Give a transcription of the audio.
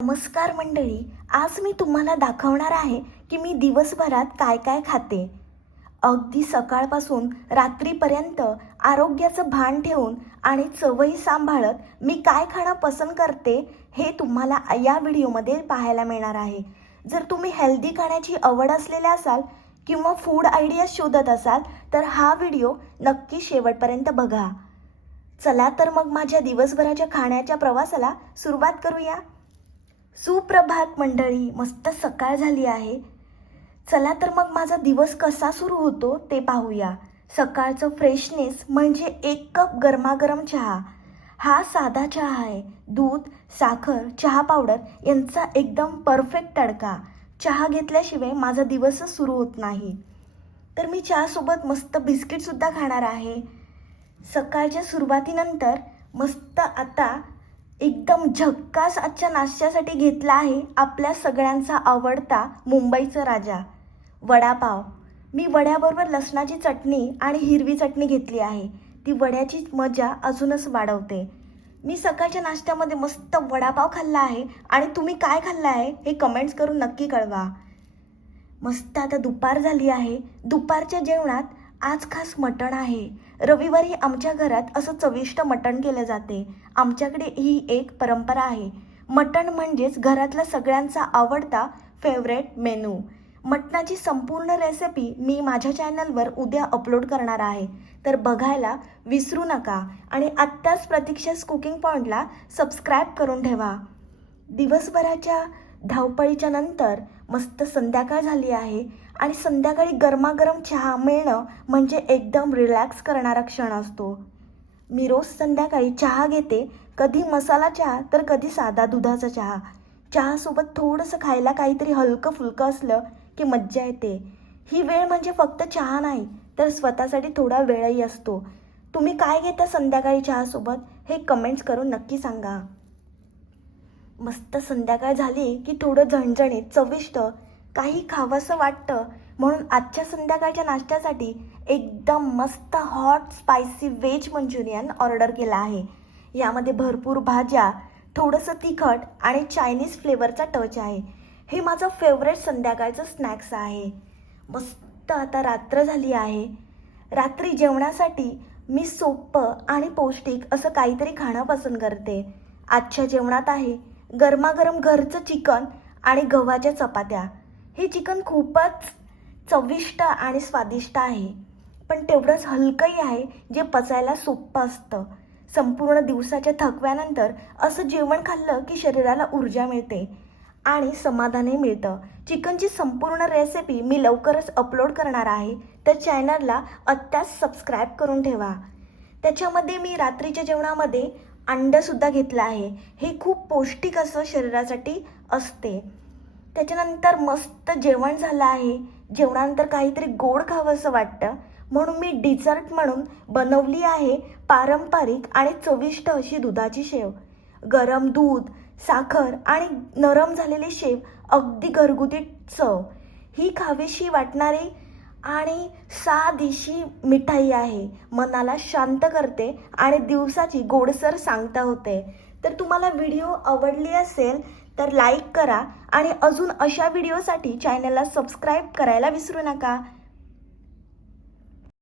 नमस्कार मंडळी आज मी तुम्हाला दाखवणार आहे की मी दिवसभरात काय काय खाते. अगदी सकाळपासून रात्रीपर्यंत आरोग्याचं भान ठेवून आणि चवही सांभाळत मी काय खाणं पसंत करते हे तुम्हाला या व्हिडिओमध्ये पाहायला मिळणार आहे. जर तुम्ही हेल्दी खाण्याची आवड असलेले असाल किंवा फूड आयडिया शोधत असाल तर हा व्हिडिओ नक्की शेवटपर्यंत बघा. चला तर मग माझ्या दिवसभराच्या खाण्याच्या प्रवासाला सुरुवात करूया. सुप्रभात मंडळी मस्त सकाळ झाली आहे. चला तर मग माझा दिवस कसा सुरू होतो ते पाहूया. सकाळचं फ्रेशनेस म्हणजे एक कप गरमागरम चहा. हा साधा चहा आहे. दूध साखर चहा पावडर यांचा एकदम परफेक्ट तडका. चहा घेतल्याशिवाय माझा दिवसच सुरू होत नाही. तर मी चहासोबत मस्त बिस्किटसुद्धा खाणार आहे. सकाळच्या सुरुवातीनंतर मस्त आता एकदम झक्कास आजच्या नाश्त्यासाठी घेतला आहे आपल्या सगळ्यांचा आवडता मुंबईचा राजा. वडापाव. मी वड्याबरोबर लसणाची चटणी आणि हिरवी चटणी घेतली आहे. ती वड्याची मजा अजूनच वाढवते. मी सकाळच्या नाश्त्यामध्ये मस्त वडापाव खाल्ला आहे आणि तुम्ही काय खाल्ला आहे हे कमेंट्स करून नक्की कळवा. मस्त आता दुपार झाली आहे. दुपारच्या जेवणात आज खास मटण आहे. रविवारी आमच्या घरात असं चविष्ट मटण केलं जाते. आमच्याकडे ही एक परंपरा आहे. मटण म्हणजेच घरातला सगळ्यांचा आवडता फेवरेट मेनू मटणाची संपूर्ण रेसिपी मी माझ्या चॅनलवर उद्या अपलोड करणार आहे. तर बघायला विसरू नका आणि आत्ताच प्रतीक्षास कुकिंग पॉईंटला सबस्क्राईब करून ठेवा. दिवसभराच्या धावपळीच्या नंतर मस्त संध्याकाळ झाली आहे. आणि संध्याकाळी गरमागरम चहा मिळणं म्हणजे एकदम रिलॅक्स करणारा क्षण असतो. मी रोज संध्याकाळी चहा घेते. कधी मसाला चहा तर कधी साधा दुधाचा चहा. चहासोबत थोडंसं खायला काहीतरी हलकं फुलकं असलं की मज्जा येते. ही वेळ म्हणजे फक्त चहा नाही तर स्वतःसाठी थोडा वेळही असतो. तुम्ही काय घेता संध्याकाळी चहासोबत? हे कमेंट्स करून नक्की सांगा. मस्त संध्याकाळ झाली की थोडं झणझणीत चविष्ट काही खावंसं वाटतं. म्हणून आजच्या संध्याकाळच्या नाश्त्यासाठी एकदम मस्त hot spicy veg manchurian order केला आहे. यामध्ये भरपूर भाज्या थोडंसं तिखट आणि चायनीज फ्लेवरचा टच आहे. हे माझं फेवरेट संध्याकाळचं स्नॅक्स आहे. मस्त आता रात्र झाली आहे. रात्री जेवणासाठी मी सोपं आणि पौष्टिक असं काहीतरी खाणं पसंत करते. आजच्या जेवणात आहे गरमागरम घरचं चिकन आणि गव्हाच्या चपात्या. हे चिकन खूपच चविष्ट आणि स्वादिष्ट आहे. पण तेवढंच हलकंही आहे जे पचायला सोपं असतं. संपूर्ण दिवसाच्या थकव्यानंतर असं जेवण खाल्लं की शरीराला ऊर्जा मिळते आणि समाधानही मिळतं. चिकनची संपूर्ण रेसिपी मी लवकरच अपलोड करणार आहे. तर चॅनलला आत्ताच सबस्क्राईब करून ठेवा. त्याच्यामध्ये मी रात्रीच्या जेवणामध्ये अंडंसुद्धा घेतलं आहे. हे खूप पौष्टिक असं शरीरासाठी असते. त्याच्यानंतर मस्त जेवण झालं आहे. जेवणानंतर काहीतरी गोड खावं असं वाटतं. म्हणून मी डिझर्ट म्हणून बनवली आहे पारंपरिक आणि चविष्ट अशी दुधाची शेव. गरम दूध साखर आणि नरम झालेली शेव अगदी घरगुती चव. ही खावीशी वाटणारी आणि साधीशी मिठाई आहे. मनाला शांत करते आणि दिवसाची गोडसर सांगता होते. तर तुम्हाला व्हिडिओ आवडली असेल तर लाईक करा आणि अजून अशा व्हिडिओसाठी चॅनलला सबस्क्राईब करायला विसरू नका.